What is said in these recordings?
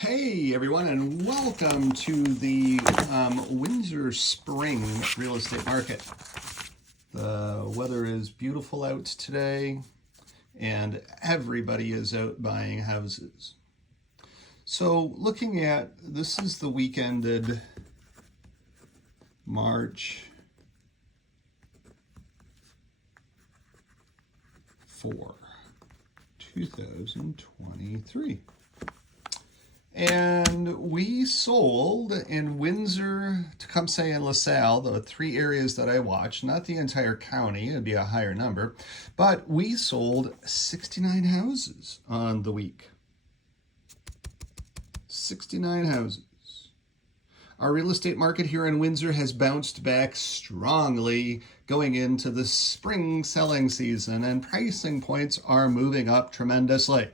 Hey everyone, and welcome to the Windsor spring real estate market. The weather is beautiful out today, and everybody is out buying houses. So looking at, this is the week ended March 4, 2023. And we sold in Windsor, Tecumseh, and LaSalle, the three areas that I watched, not the entire county, it'd be a higher number, but we sold 69 houses on the week. 69 houses. Our real estate market here in Windsor has bounced back strongly going into the spring selling season, and pricing points are moving up tremendously.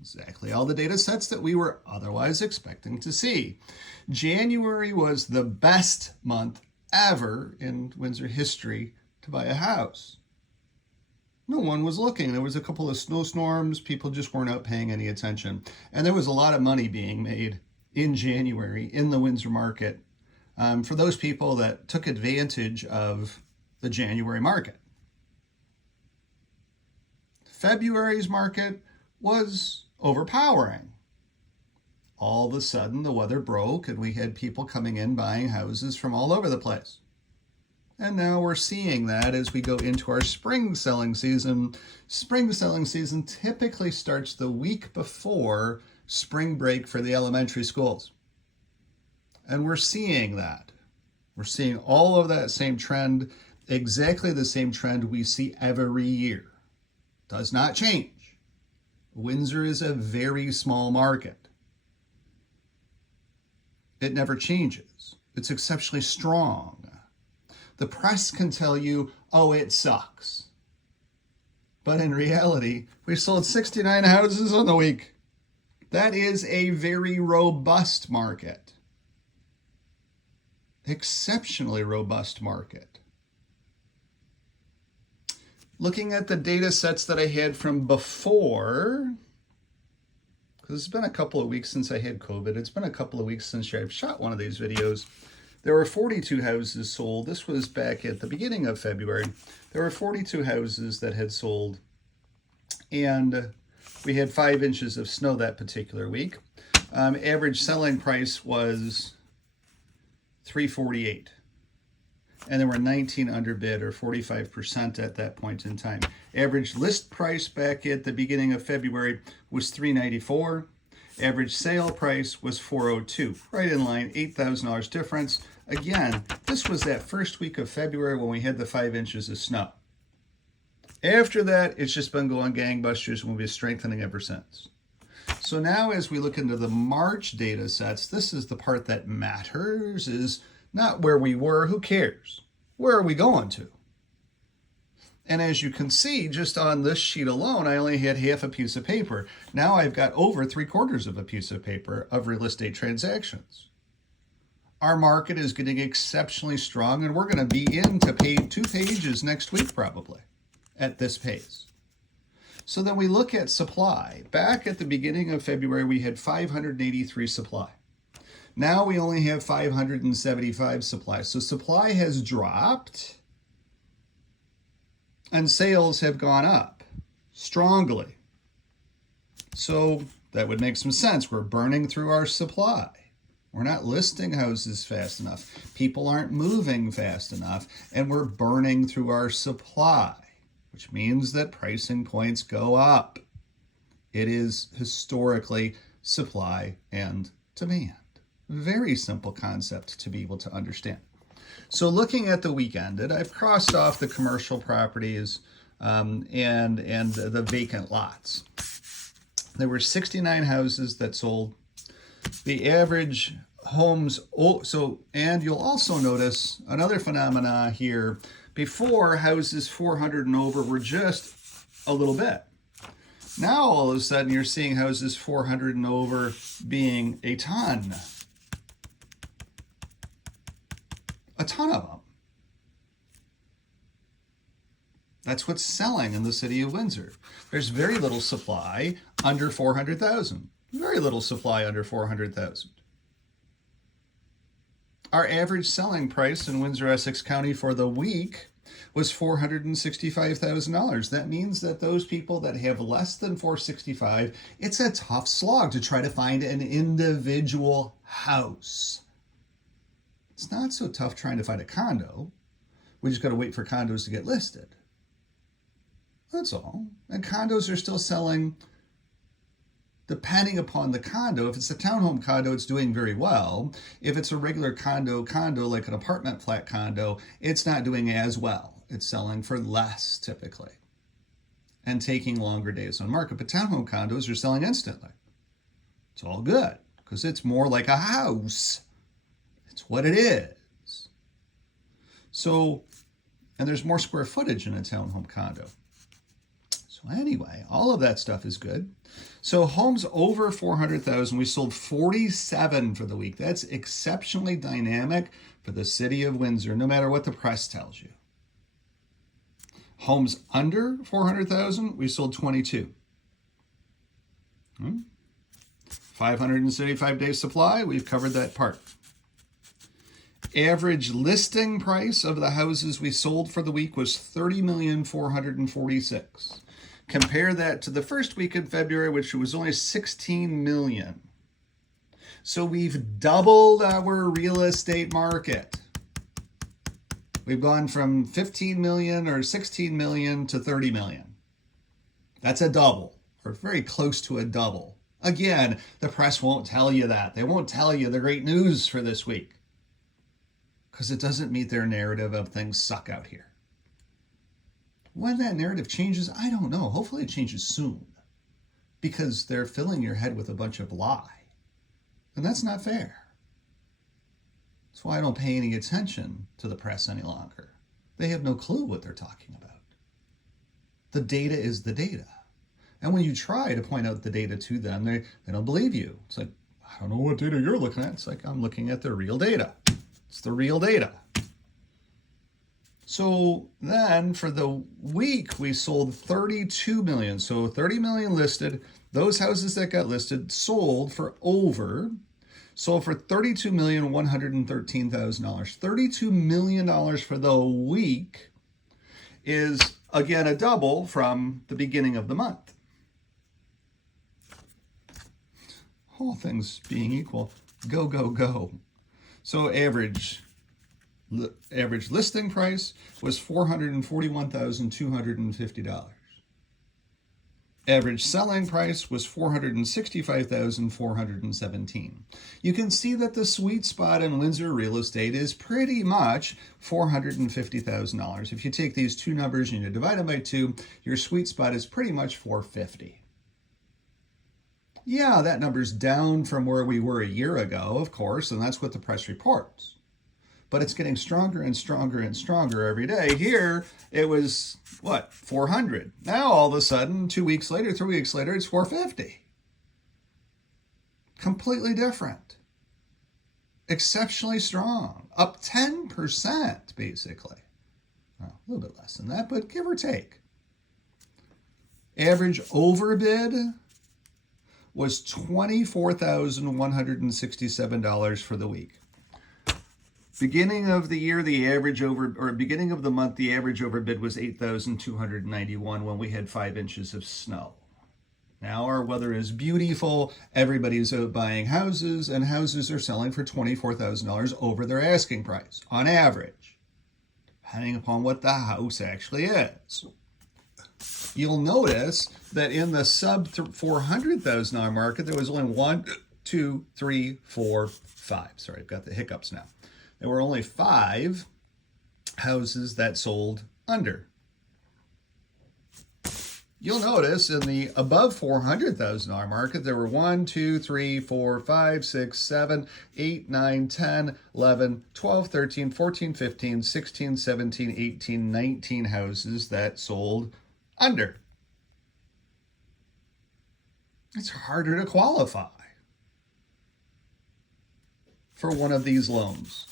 Exactly all the data sets that we were otherwise expecting to see. January was the best month ever in Windsor history to buy a house. No one was looking. There was a couple of snowstorms. People just weren't out paying any attention. And there was a lot of money being made in January in the Windsor market for those people that took advantage of the January market. February's market was overpowering. All of a sudden, the weather broke and we had people coming in buying houses from all over the place. And now we're seeing that as we go into our spring selling season. Spring selling season typically starts the week before spring break for the elementary schools. And we're seeing that. We're seeing all of that same trend, exactly the same trend we see every year. Does not change. Windsor is a very small market. It never changes. It's exceptionally strong. The press can tell you, oh, it sucks. But in reality, we sold 69 houses on the week. That is a very robust market. Exceptionally robust market. Looking at the data sets that I had from before, because it's been a couple of weeks since I had COVID. It's been a couple of weeks since I've shot one of these videos. There were 42 houses sold. This was back at the beginning of February. There were 42 houses that had sold, and we had 5 inches of snow that particular week. Average selling price was $348. And there were 19 underbid, or 45% at that point in time. Average list price back at the beginning of February was $394. Average sale price was $402. Right in line, $8,000 difference. Again, this was that first week of February when we had the 5 inches of snow. After that, it's just been going gangbusters, and we'll be strengthening ever since. So now as we look into the March data sets, this is the part that matters, is not where we were. Who cares? Where are we going to? And as you can see, just on this sheet alone, I only had half a piece of paper. Now I've got over 3/4 of a piece of paper of real estate transactions. Our market is getting exceptionally strong, and we're going to be into 2 pages next week probably at this pace. So then we look at supply. Back at the beginning of February, we had 583 supply. Now we only have 575 supply. So supply has dropped and sales have gone up strongly. So that would make some sense. We're burning through our supply. We're not listing houses fast enough. People aren't moving fast enough, and we're burning through our supply, which means that pricing points go up. It is historically supply and demand. Very simple concept to be able to understand. So looking at the week ended, I've crossed off the commercial properties and the vacant lots. There were 69 houses that sold. The average homes, and you'll also notice another phenomena here. Before, houses 400 and over were just a little bit. Now all of a sudden you're seeing houses 400 and over being a ton. A ton of them. That's what's selling in the city of Windsor. There's very little supply under 400,000. Very little supply under 400,000. Our average selling price in Windsor, Essex County for the week was $465,000. That means that those people that have less than 465, it's a tough slog to try to find an individual house. It's not so tough trying to find a condo. We just got to wait for condos to get listed. That's all. And condos are still selling, depending upon the condo. If it's a townhome condo, it's doing very well. If it's a regular condo like an apartment flat condo, it's not doing as well. It's selling for less typically and taking longer days on market. But townhome condos are selling instantly. It's all good because it's more like a house. It's what it is. So, and there's more square footage in a townhome condo. So anyway, all of that stuff is good. So homes over 400,000, we sold 47 for the week. That's exceptionally dynamic for the city of Windsor, no matter what the press tells you. Homes under 400,000, we sold 22. 575 days supply, we've covered that part. Average listing price of the houses we sold for the week was $30,446,000. Compare that to the first week in February, which was only $16 million. So we've doubled our real estate market. We've gone from 15 million or 16 million to 30 million. That's a double, or very close to a double. Again, the press won't tell you that. They won't tell you the great news for this week because it doesn't meet their narrative of things suck out here. When that narrative changes, I don't know. Hopefully it changes soon because they're filling your head with a bunch of lie. And that's not fair. That's why I don't pay any attention to the press any longer. They have no clue what they're talking about. The data is the data. And when you try to point out the data to them, they don't believe you. It's like, I don't know what data you're looking at. It's like, I'm looking at the real data. It's the real data. So then for the week, we sold 32 million. So 30 million listed. Those houses that got listed sold for $32,113,000. $32 million for the week is, again, a double from the beginning of the month. All things being equal, go, go, go. So average listing price was $441,250. Average selling price was $465,417. You can see that the sweet spot in Windsor real estate is pretty much $450,000. If you take these two numbers and you divide them by 2, your sweet spot is pretty much $450,000. Yeah, that number's down from where we were a year ago, of course, and that's what the press reports. But it's getting stronger and stronger and stronger every day. Here, it was, what, 400. Now, all of a sudden, 2 weeks later, 3 weeks later, it's 450. Completely different. Exceptionally strong. Up 10%, basically. Well, a little bit less than that, but give or take. Average overbid was $24,167 for the week. Beginning of the year, beginning of the month, the average overbid was $8,291 when we had 5 inches of snow. Now our weather is beautiful. Everybody's out buying houses, and houses are selling for $24,000 over their asking price on average, depending upon what the house actually is. You'll notice that in the sub $400,000 market, there was only 1, 2, 3, 4, 5. Sorry, I've got the hiccups now. There were only 5 houses that sold under. You'll notice in the above $400,000 market, there were 1, 2, 3, 4, 5, 6, 7, 8, 9, 10, 11, 12, 13, 14, 15, 16, 17, 18, 19 houses that sold under. It's harder to qualify for one of these loans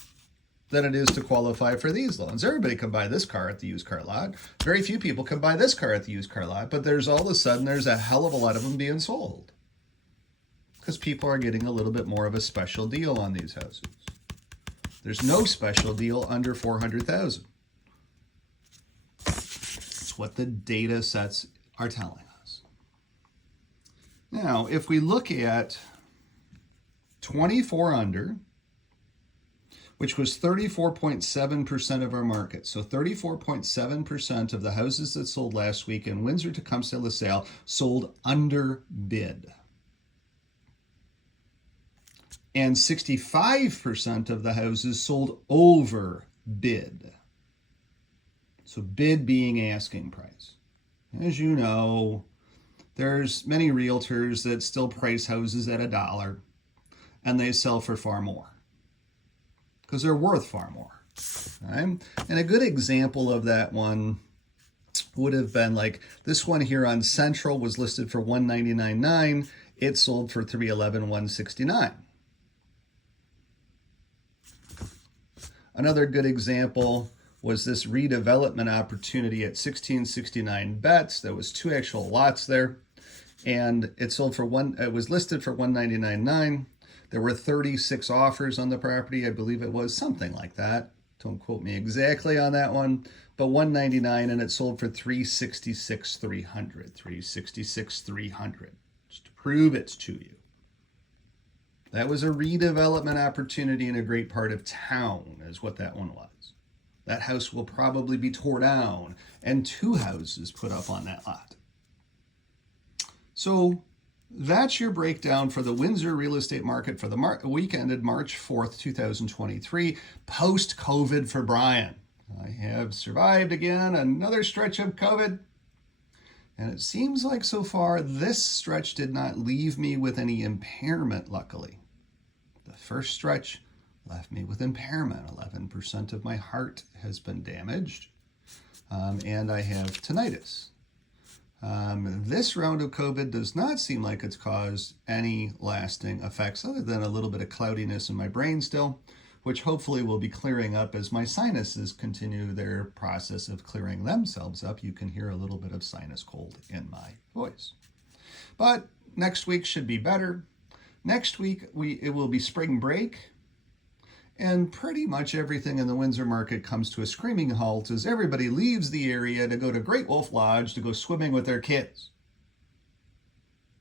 than it is to qualify for these loans. Everybody can buy this car at the used car lot. Very few people can buy this car at the used car lot, but there's all of a sudden, there's a hell of a lot of them being sold. because people are getting a little bit more of a special deal on these houses. There's no special deal under 400,000. That's what the data sets are telling us. Now, if we look at 24 under, which was 34.7% of our market. So 34.7% of the houses that sold last week in Windsor, Tecumseh, LaSalle sold under bid. And 65% of the houses sold over bid. So bid being asking price. As you know, there's many realtors that still price houses at $1 and they sell for far more because they're worth far more. Okay? And a good example of that one would have been like this one here on Central was listed for $199,900. It sold for $311,169. Another good example was this redevelopment opportunity at 1669 Betts. There was 2 actual lots there, and it sold for it was listed for $199,900. There were 36 offers on the property. I believe it was something like that. Don't quote me exactly on that one, but $199,000, and it sold for $366,300. $366,300, just to prove it to you. That was a redevelopment opportunity in a great part of town, is what that one was. That house will probably be torn down and 2 houses put up on that lot. So that's your breakdown for the Windsor real estate market for the week ended March 4th, 2023, post-COVID for Brian. I have survived again another stretch of COVID. And it seems like so far this stretch did not leave me with any impairment, luckily. The first stretch left me with impairment. 11% of my heart has been damaged, and I have tinnitus. This round of COVID does not seem like it's caused any lasting effects other than a little bit of cloudiness in my brain still, which hopefully will be clearing up as my sinuses continue their process of clearing themselves up. You can hear a little bit of sinus cold in my voice. But next week should be better. Next week, it will be spring break, and pretty much everything in the Windsor market comes to a screaming halt as everybody leaves the area to go to Great Wolf Lodge to go swimming with their kids.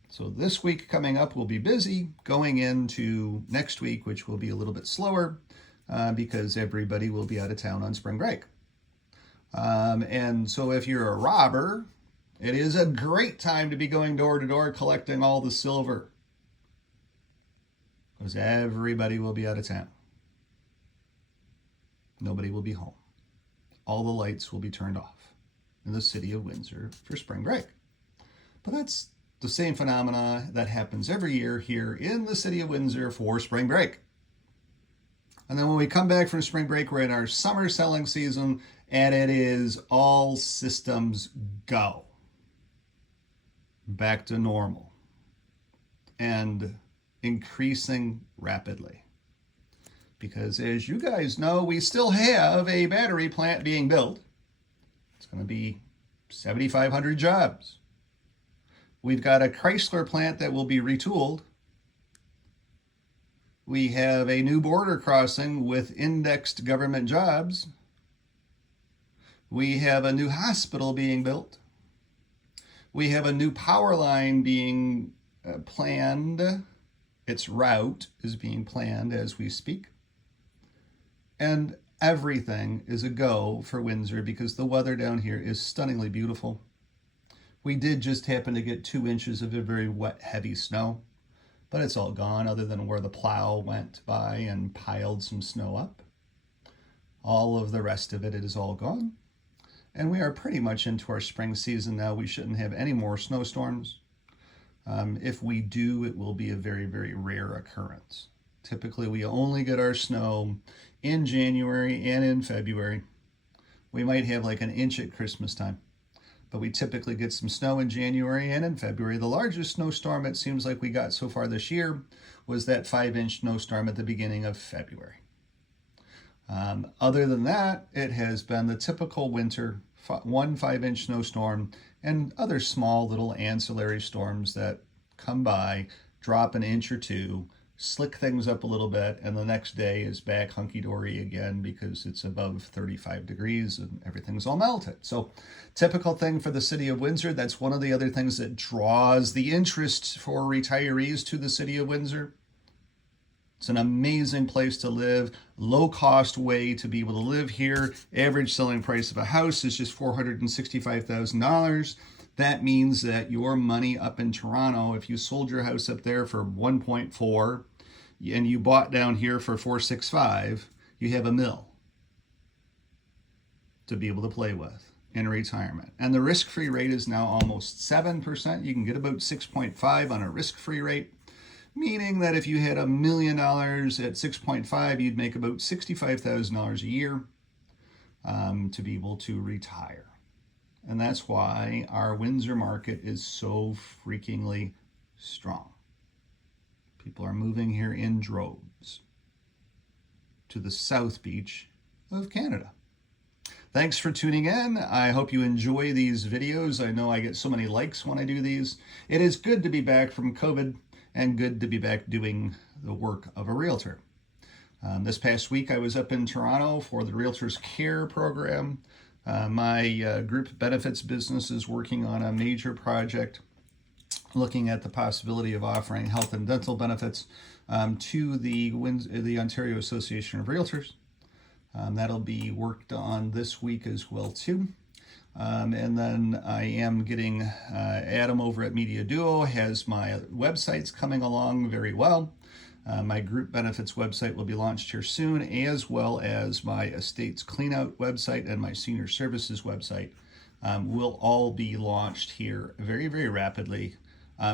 So this week coming up will be busy, going into next week, which will be a little bit slower because everybody will be out of town on spring break. And so if you're a robber, it is a great time to be going door to door collecting all the silver, because everybody will be out of town. Nobody will be home. All the lights will be turned off in the city of Windsor for spring break. But that's the same phenomena that happens every year here in the city of Windsor for spring break. And then when we come back from spring break, we're in our summer selling season, and it is all systems go. Back to normal. And increasing rapidly. Because as you guys know, we still have a battery plant being built. It's going to be 7,500 jobs. We've got a Chrysler plant that will be retooled. We have a new border crossing with indexed government jobs. We have a new hospital being built. We have a new power line being planned. Its route is being planned as we speak. And everything is a go for Windsor because the weather down here is stunningly beautiful. We did just happen to get 2 inches of a very wet, heavy snow, but it's all gone other than where the plow went by and piled some snow up. All of the rest of it is all gone. And we are pretty much into our spring season now. We shouldn't have any more snowstorms. If we do, it will be a very, very rare occurrence. Typically, we only get our snow in January and in February. We might have like 1 inch at Christmas time, but we typically get some snow in January and in February. The largest snowstorm it seems like we got so far this year was that 5-inch snowstorm at the beginning of February. Other than that, it has been the typical winter, 1 5-inch snowstorm and other small little ancillary storms that come by drop an inch or two, slick things up a little bit, and the next day is back hunky-dory again because it's above 35 degrees and everything's all melted. So typical thing for the city of Windsor. That's one of the other things that draws the interest for retirees to the city of Windsor. It's an amazing place to live, low-cost way to be able to live here. Average selling price of a house is just $465,000. That means that your money up in Toronto, if you sold your house up there for 1.4 and you bought down here for 465, you have $1 million to be able to play with in retirement. And the risk-free rate is now almost 7%. You can get about 6.5 on a risk-free rate, meaning that if you had $1 million at 6.5, you'd make about $65,000 a year to be able to retire. And that's why our Windsor market is so freakingly strong. People are moving here in droves to the South Beach of Canada. Thanks for tuning in. I hope you enjoy these videos. I know I get so many likes when I do these. It is good to be back from COVID and good to be back doing the work of a realtor. This past week I was up in Toronto for the Realtors Care program. My group benefits business is working on a major project looking at the possibility of offering health and dental benefits to the Ontario Association of Realtors. That'll be worked on this week as well too. And then I am getting Adam over at Media Duo has my websites coming along very well. My group benefits website will be launched here soon, as well as my estates cleanout website and my senior services website will all be launched here very, very rapidly,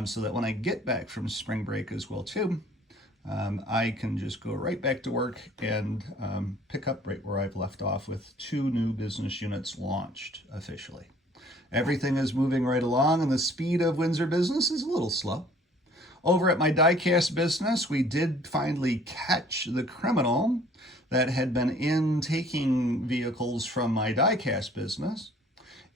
so that when I get back from spring break as well too, I can just go right back to work and pick up right where I've left off with 2 new business units launched officially. Everything is moving right along, and the speed of Windsor business is a little slow. Over at my die-cast business, we did finally catch the criminal that had been in taking vehicles from my die-cast business.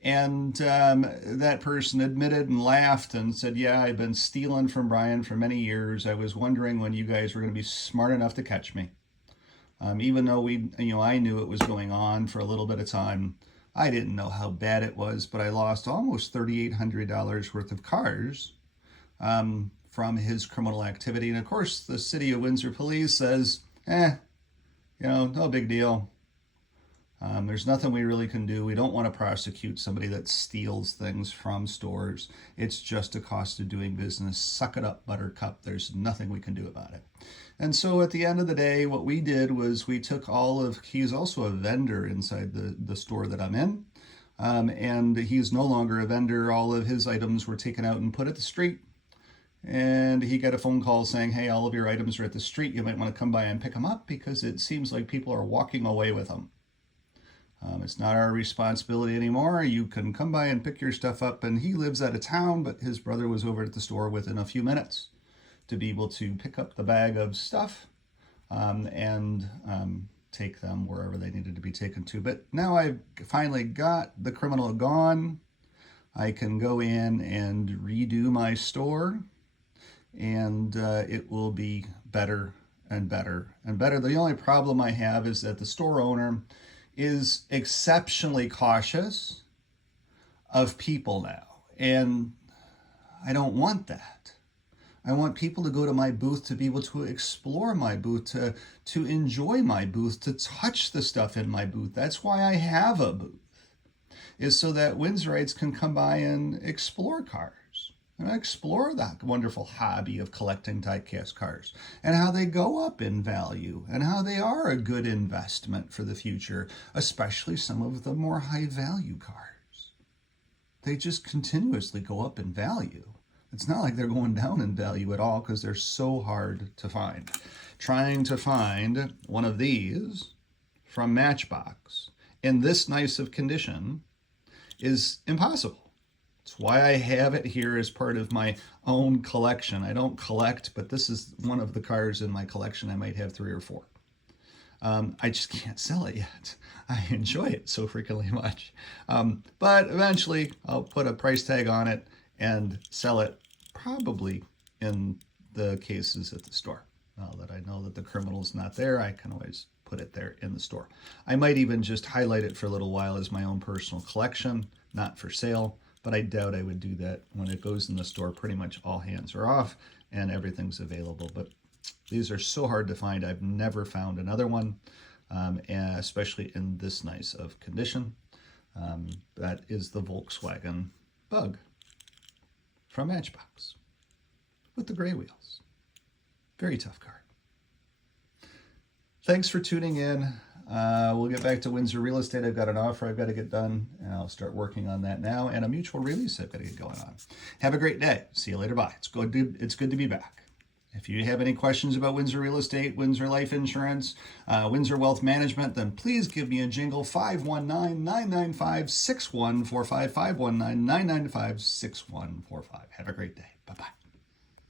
And that person admitted and laughed and said, yeah, I've been stealing from Brian for many years. I was wondering when you guys were going to be smart enough to catch me. Even though I knew it was going on for a little bit of time, I didn't know how bad it was, but I lost almost $3,800 worth of cars from his criminal activity. And of course, the City of Windsor Police says, no big deal. There's nothing we really can do. We don't want to prosecute somebody that steals things from stores. It's just a cost of doing business. Suck it up, Buttercup. There's nothing we can do about it. And so at the end of the day, what we did was we took he's also a vendor inside the store that I'm in. And he's no longer a vendor. All of his items were taken out and put at the street. And he got a phone call saying, hey, all of your items are at the street. You might want to come by and pick them up because it seems like people are walking away with them. It's not our responsibility anymore. You can come by and pick your stuff up. And he lives out of town, but his brother was over at the store within a few minutes to be able to pick up the bag of stuff and take them wherever they needed to be taken to. But now I've finally got the criminal gone. I can go in and redo my store, and it will be better and better and better. The only problem I have is that the store owner is exceptionally cautious of people now. And I don't want that. I want people to go to my booth to be able to explore my booth, to enjoy my booth, to touch the stuff in my booth. That's why I have a booth, is so that Windsorites can come by and explore cars. And explore that wonderful hobby of collecting die-cast cars and how they go up in value and how they are a good investment for the future, especially some of the more high-value cars. They just continuously go up in value. It's not like they're going down in value at all because they're so hard to find. Trying to find one of these from Matchbox in this nice of condition is impossible. It's why I have it here as part of my own collection. I don't collect, but this is one of the cars in my collection. I might have 3 or 4. I just can't sell it yet. I enjoy it so freakingly much. But eventually I'll put a price tag on it and sell it probably in the cases at the store. Now that I know that the criminal's not there, I can always put it there in the store. I might even just highlight it for a little while as my own personal collection, not for sale, but I doubt I would do that when it goes in the store. Pretty much all hands are off and everything's available. But these are so hard to find. I've never found another one, and especially in this nice of condition. That is the Volkswagen Bug from Matchbox with the gray wheels. Very tough car. Thanks for tuning in. We'll get back to Windsor Real Estate. I've got an offer I've got to get done, and I'll start working on that now, and a mutual release I've got to get going on. Have a great day. See you later. Bye. It's good to be back. If you have any questions about Windsor Real Estate, Windsor Life Insurance, Windsor Wealth Management, then please give me a jingle, 519-995-6145, 519-995-6145. Have a great day. Bye-bye.